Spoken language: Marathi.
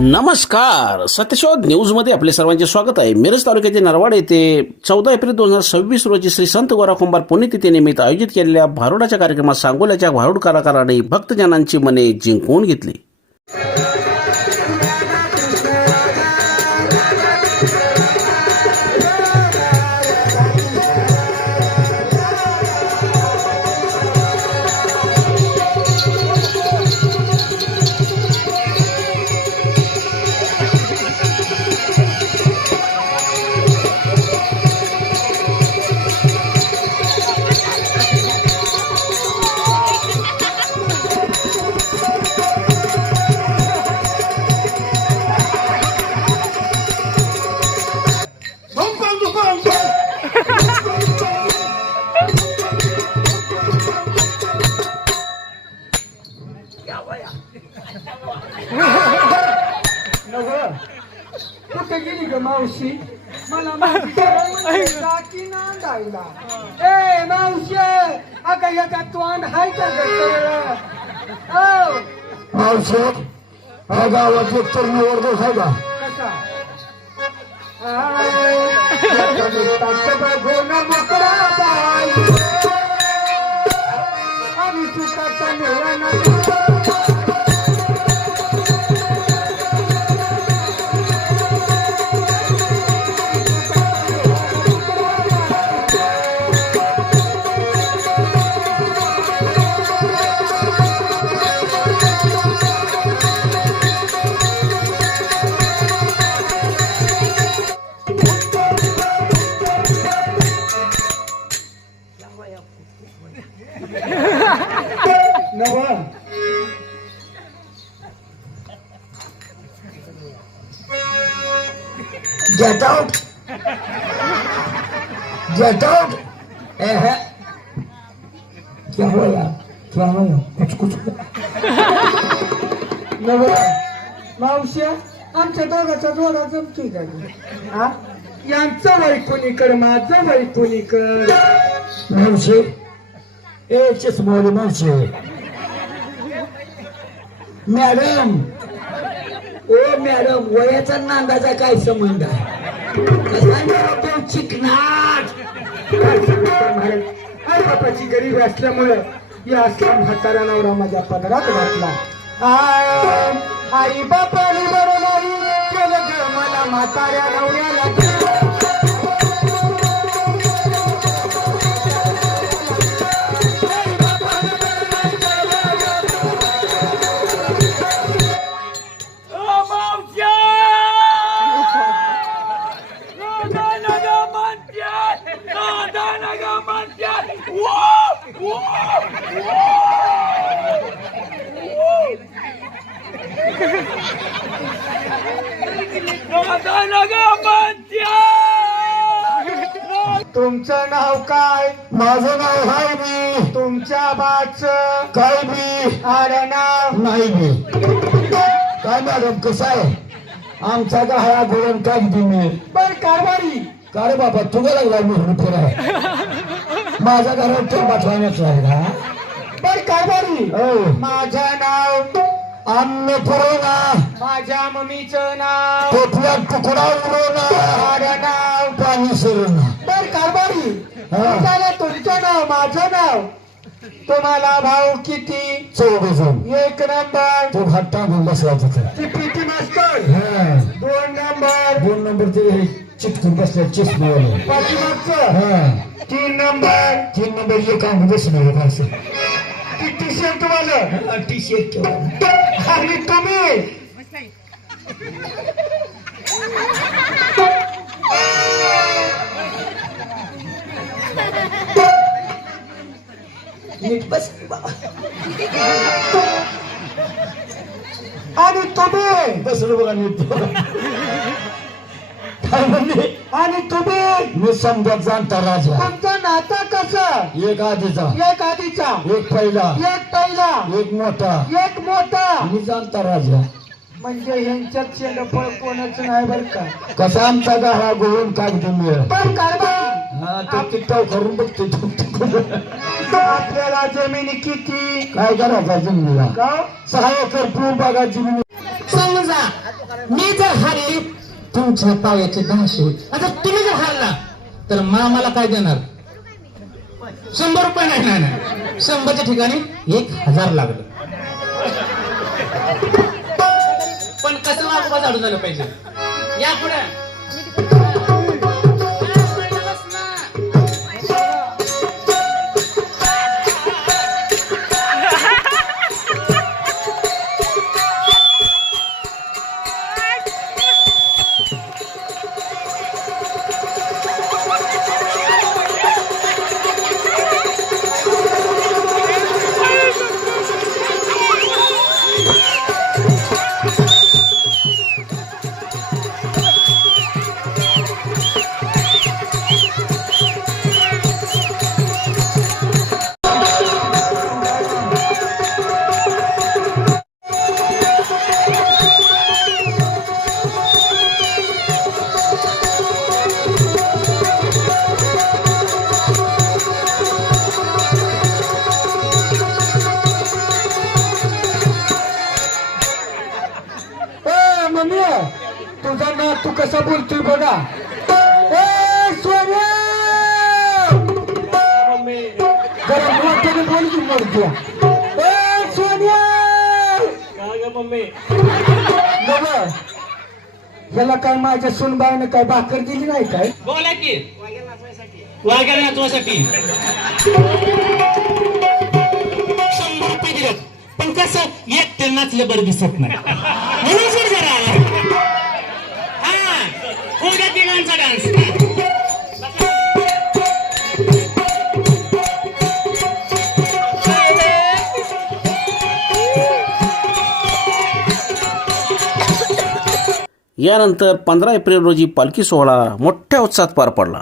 नमस्कार, सत्यशोध न्यूजमध्ये आपले सर्वांचे स्वागत आहे. मिरज तालुक्यातील नरवाड येथे 14 एप्रिल 2026 रोजी श्री संत गोरा कुंभार पुण्यतिथीनिमित्त आयोजित केलेल्या भारुडाच्या कार्यक्रमात सांगोल्याच्या भारुड कलाकारांनी भक्तजनांची मने जिंकून घेतली. कुठे गेली ग मावशी? मला मावशी नांदायला. ए मावशी, अगं याचा तोंड हाय का ग? मावशी गावात एक तर निवडतो साहेबा कसा बघून मोकळा बाई आणि सुखाचा मेळा. Get out! Get out! क्या हुआ यार? क्या हुआ? कुछ मावशी, आमच्या दोघाचा जोडा जमतोय का ग? हा, यांचं वय कोणीकड, माझं वय कोणीकड. मावशी ए चष्मावाली मावशी मॅडम. ओ मॅडम, वयाचा नांदाचा काय संबंध आहे? चिकनाट आई बापाची गरीब असल्यामुळं या असला म्हातारा नवरा माझ्या पदरात घातला. आई बापाने बरोबरी केलं ग मला म्हाताऱ्या नवऱ्याला. तुमचं नाव काय? माझं नाव हाय मी. तुमच्या बाचं काय मी अरे नाव नाही मी. काय मॅडम कसं आहे? आमचा का हा गोळण काय मी पण कारभारी. का रे बाबा तुला लागला मी फिरा माझ्या घरात तो पाठवण्यात लागला. पण कारभारी. हो माझं नाव अन्नपूर्णा. माझ्या मम्मीचं नाव पोटला तुकडा उडवणा. अरे नाव पाणी सोडणं. पण कारभारी. हा. झालं तुमचं नाव माझं नाव. तुम्हाला भाऊ किती? 14 एक नंबर तो हात टांगून बसला तिथं. ती पीटी मास्टर. 2 नंबर 2 नंबर ते चिटकून बसल्या चष्मावाला. पाठीमागचं. 3 नंबर 3 नंबर एक अंग बसलं असं. ती टी शर्ट वालं. टी शर्ट आणि तुम्ही नीट बस आणि तुम्ही बसलो बघा नीट. काय म्हणले? आणि तुम्ही मी समजत जाणता राजा. तुमचं नातं कसं? एक आधीचा, एक आधीचा, एक पहिला, एक पहिला, एक मोठा, एक मोठा. मी जाणता राजा. म्हणजे ह्यांच्यात शेंडफळ कोणाचं नाही बर का. कसा आमचा गाळा गोळून कागदी मिळेल. पण कारभार हा ते टिकटाव करून बघतो. आपल्याला जमिनी किती? काय करायचा जमिनीला? का 6 एकर पूर बागा जमिनी. समजा मी जर हारली तुमच्या पायाचे 10 होईल. आता तुम्ही जर हारला तर मामाला काय देणार? 100 रुपये नाही. 100च्या ठिकाणी 1000 लागलं. पण कसं वागोबा झाडू झालं पाहिजे. या पुढे मम्मी तुझा ना तू कसा बोलतोय बघा. ए सोन्या जरा मोठ्याने बोल की मोठ्या. ए सोन्या बाबा ह्याला काय माझ्या सुनबाईने काय भाकर दिली नाही काय? बोला की वाघ्याला नाचवासाठी 100 रुपये दिलेत. पण कसं एकटे नाचले बरं दिसत नाही म्हणून जर जरा हा उद्या तिघांचा डान्स. यानंतर 15 एप्रिल रोजी पालखी सोहळा मोठ्या उत्साहात पार पडला.